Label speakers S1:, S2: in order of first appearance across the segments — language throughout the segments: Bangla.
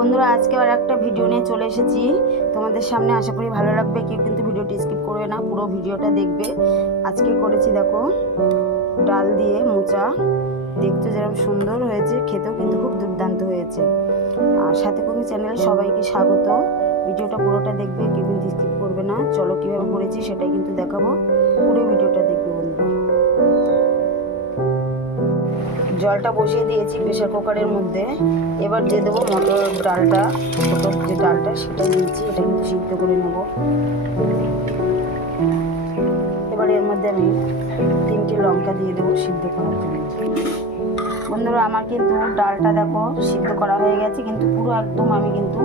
S1: বন্ধুরা, আজকে আর একটা ভিডিও নিয়ে চলে এসেছি। তোমাদের সামনে আশা করি ভালো লাগবে। কেউ কিন্তু ভিডিওটি স্কিপ করবে না, পুরো ভিডিওটা দেখবে। আজকে করেছি, দেখো, ডাল দিয়ে মোচা। দেখতে যেরকম সুন্দর হয়েছে, খেতেও কিন্তু খুব দুর্দান্ত হয়েছে। আর সাথে কুকিং চ্যানেলে সবাইকে স্বাগত। ভিডিওটা পুরোটা দেখবে, কেউ কিন্তু স্কিপ করবে না। চলো কীভাবে করেছি সেটাই কিন্তু দেখাবো। পুরো ভিডিওটা দেখবে। জলটা বসিয়ে দিয়েছি প্রেশার কুকারের মধ্যে। এবার দিয়ে দেবো মটর ডালটা, মটর যে ডালটা সেটা দিয়েছি, এটা কিন্তু সিদ্ধ করে নেব। এবার এর মধ্যে আমি তিনটে লঙ্কা দিয়ে দেবো সিদ্ধ করার জন্য। বন্ধুরা, আমার কিন্তু ডালটা দেখো সিদ্ধ করা হয়ে গেছে, কিন্তু পুরো একদম আমি কিন্তু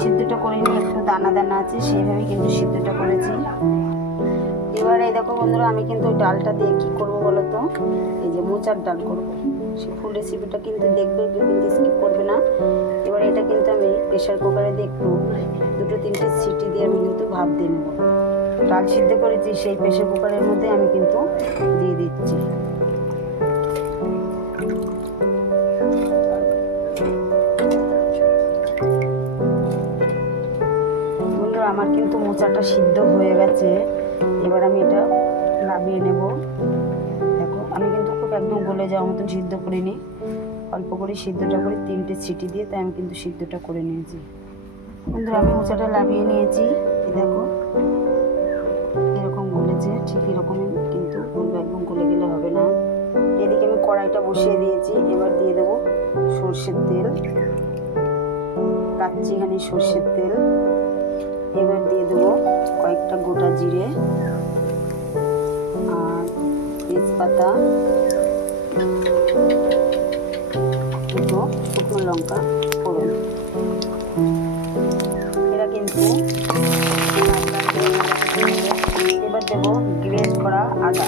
S1: সিদ্ধটা করে নিয়ে একটু দানা দানা আছে সেইভাবেই কিন্তু সিদ্ধটা করেছি। এবার এই দেখো বন্ধুরা, আমি কিন্তু ওই ডালটা দিয়ে কী করব বলো তো? এই যে মোচার ডাল করব। সে ফুল রেসিপিটা কিন্তু দেখবে কেউ কিন্তু স্কিপ করবে না। এবার এটা কিন্তু আমি প্রেশার কুকারে একটু দুটো তিনটে সিটি দিয়ে আমি কিন্তু ভাপ দিয়ে নেব। ডাল সিদ্ধ করেছি, সেই প্রেশার কুকারের মধ্যে আমি কিন্তু দিয়ে দিচ্ছি। আমার কিন্তু মোচাটা সিদ্ধ হয়ে গেছে। এবার আমি এটা নামিয়ে নেব। দেখো, আমি কিন্তু খুব একদম গলে যাওয়ার মতন সিদ্ধ করিনি। অল্প করে সিদ্ধটা করে তিনটে সিটি দিয়ে তাই আমি কিন্তু সিদ্ধটা করে নিয়েছি। বন্ধুরা, আমি মোচাটা লাভিয়ে নিয়েছি। দেখো, এরকম গলেছে, ঠিক এরকমই কিন্তু বলব একদম গলে গেলে হবে না। এদিকে আমি কড়াইটা বসিয়ে দিয়েছি, এবার দিয়ে দেবো সর্ষের তেল। কাচ্চিখানি সর্ষের তেল। এবার দিয়ে দেবো কয়েকটা গোটা জিরে আর তেজপাতা, দুটো শুকনো লঙ্কা, ফোড়ন। এরা কিন্তু এবার দেবো গ্রেট করা আদা।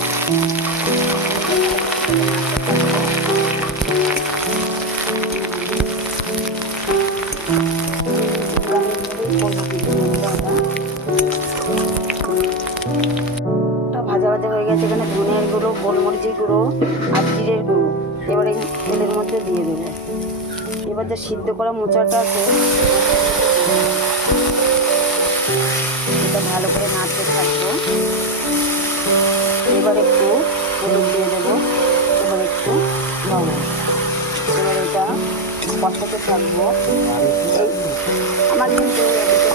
S1: গেছে এখানে ধনের গুঁড়ো, গোলমরিচের গুঁড়ো আর জিরের গুঁড়ো। এবার তেলের মধ্যে দিয়ে দেবো। এবার যে সিদ্ধ করা মোচাটা আছে, এটা ভালো করে নাড়তে থাকব। এবার একটু হলুদ দিয়ে দেবো, এবার একটু লবণ। এবার এটা কষাতে থাকব। আমার কিন্তু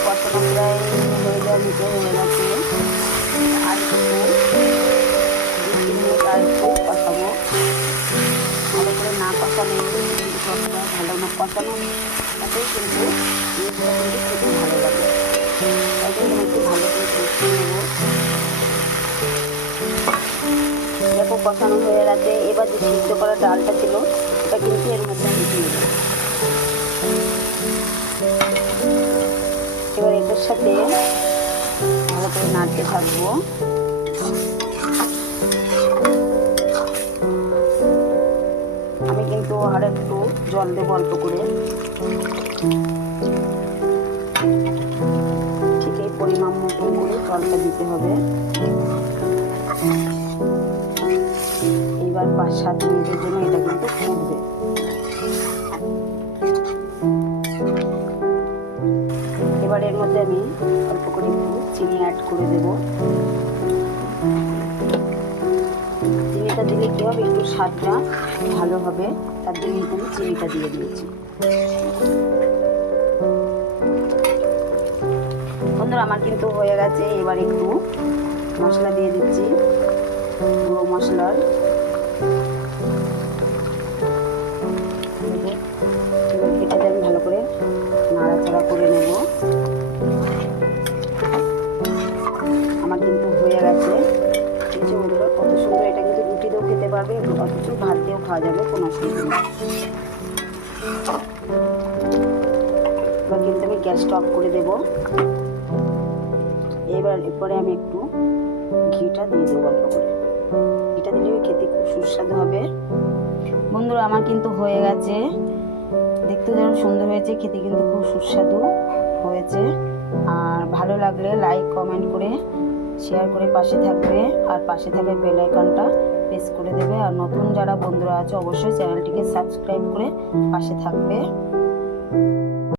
S1: কষানো প্রায় হয়ে যাওয়ার মতো হয়ে গেছে। আর না। কষানো তাতেই কিন্তু জিনিসটা ভালো লাগে। তাই জন্য একটু ভালো করে কষিয়ে নেব দেখো, কষানো হয়ে গেছে। এবার যে সিদ্ধ করা ডালটা ছিল, ওটা কিন্তু এর মধ্যে দিয়ে দেবো। এবার এটার সাথে ভালো করে নাড়তে থাকব। কিন্তু আর একটু জল দেবো অল্প করে। ঠিক এই পরিমাণ মতো করে জলটা দিতে হবে। এবার পাঁচ সাত মিনিটের জন্য এটা কিন্তু ফুটবে। এবার এর মধ্যে আমি অল্প করে একটু চিনি অ্যাড করে দেব। হবে একটু স্বাদটা ভালো হবে তার জন্য আমি চিনিটা দিয়ে দিয়েছি। বন্ধুরা, আমার কিন্তু হয়ে গেছে। এবার একটু মশলা দিয়ে দিচ্ছি, গুঁড়ো মশলার। এবার আমি ভালো করে নাড়াচাড়া করে নেব। পারবে অথচ ভাত দিয়েও খাওয়া যাবে, কোনো অসুবিধা নেই। কিন্তু আমি গ্যাসটা অফ করে দেবো। এবার এরপরে আমি একটু ঘিটা দিয়ে দেবো অল্প করে। ঘিটা দিলে খেতে খুব সুস্বাদু হবে। বন্ধুরা, আমার কিন্তু হয়ে গেছে। দেখতে যেন সুন্দর হয়েছে, খেতে কিন্তু খুব সুস্বাদু হয়েছে। আর ভালো লাগলে লাইক কমেন্ট করে শেয়ার করে পাশে থাকবে। আর পাশে থাকবে বেল আইকনটা প্রেস করে দেবে। আর নতুন যারা বন্ধুরা আছে অবশ্যই চ্যানেলটিকে সাবস্ক্রাইব করে পাশে থাকবে।